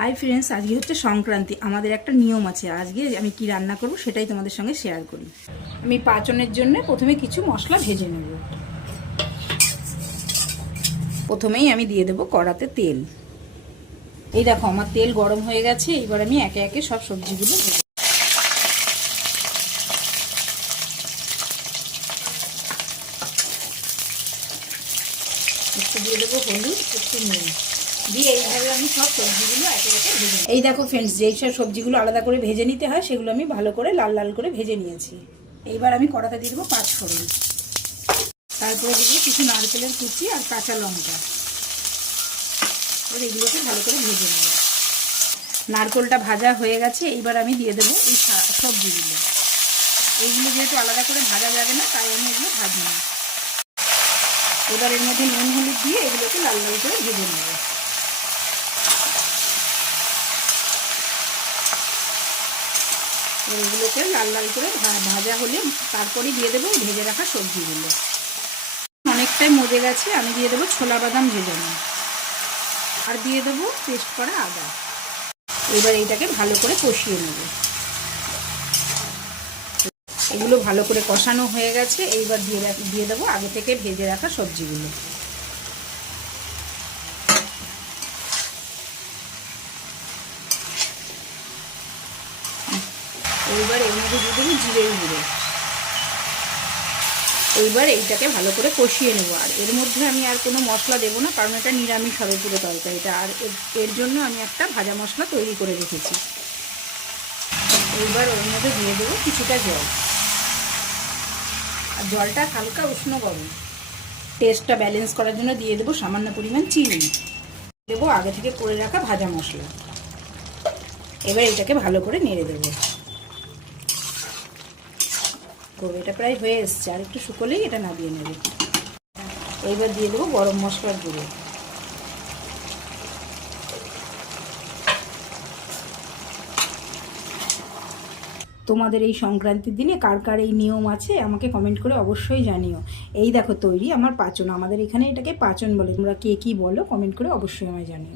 Hi friends, আজকে হচ্ছে সংক্রান্তি। আমাদের একটা নিয়ম আছে, আজকে আমি কি রান্না করব সেটাই তোমাদের সঙ্গে শেয়ার করি। আমি পাঁচনের জন্য প্রথমে কিছু মশলা ভেজে নেব। প্রথমেই আমি দিয়ে দেব কড়াতে তেল। এই দেখো আমার তেল গরম হয়ে গেছে। এবার আমি একে একে সব সবজিগুলো ভেজে একটু দিয়ে দেবো হলুদ, একটু নুন দিয়ে এইভাবে আমি সব সবজিগুলো একে একে ভেজে নিই। এই দেখো ফ্রেন্ডস, যেই সব সবজিগুলো আলাদা করে ভেজে নিতে হয় সেগুলো আমি ভালো করে লাল লাল করে ভেজে নিয়েছি। এইবার আমি কড়াতে দিয়ে দেবো পাঁচফোড়ন, তারপরে দিয়ে দেবো কিছু নারকেলের কুচি আর কাঁচা লঙ্কা। এবার এগুলোকে ভালো করে ভেজে নেব। নারকেলটা ভাজা হয়ে গেছে। এইবার আমি দিয়ে দেবো এই সবজিগুলো। এইগুলো যেহেতু আলাদা করে ভাজা যাবে না, তাই আমি এগুলো ভাজি না। এবার এর মধ্যে নুন হলুদ দিয়ে এগুলোকে লাল লাল করে ভেজে নেব। এগুলোকে লাল লাল করে ভাজা হলে তারপরে দিয়ে দেবো ভেজে রাখা সবজিগুলো। অনেকটাই মজে গেছে। আমি দিয়ে দেবো ছোলা বাদাম ভেজানো, আর দিয়ে দেবো পেস্ট করা আদা। এবার এইটাকে ভালো করে কষিয়ে নেব। এগুলো ভালো করে কষানো হয়ে গেছে। এইবার দিয়ে দেবো আগে থেকে ভেজে রাখা সবজিগুলো। এইবার এর মধ্যে দিয়ে দেবো জিরের গুঁড়ো। এইবার এইটাকে ভালো করে কষিয়ে নেব। আর এর মধ্যে আমি আর কোনো মশলা দেবো না, কারণ এটা নিরামিষ হবে পুরো তরকারিটা। আর এর জন্য আমি একটা ভাজা মশলা তৈরি করে রেখেছি। এইবার ওর মধ্যে দিয়ে দেবো কিছুটা জল, আর জলটা হালকা উষ্ণ গরম। টেস্টটা ব্যালেন্স করার জন্য দিয়ে দেবো সামান্য পরিমাণ চিনি। দেবো আগে থেকে করে রাখা ভাজা মশলা। এবার এটাকে ভালো করে নেড়ে দেবো। এটা প্রায় হয়ে এসছে, আর একটু শুকোলেই এটা নামিয়ে নেবে। এইবার দিয়ে দেবো গরম মশলার গুঁড়ো। তোমাদের এই সংক্রান্তির দিনে কার কার এই নিয়ম আছে আমাকে কমেন্ট করে অবশ্যই জানিও। এই দেখো তৈরি আমার পাঁচন। আমাদের এখানে এটাকে পাঁচন বলে, তোমরা কে কী বলো কমেন্ট করে অবশ্যই আমায় জানিও।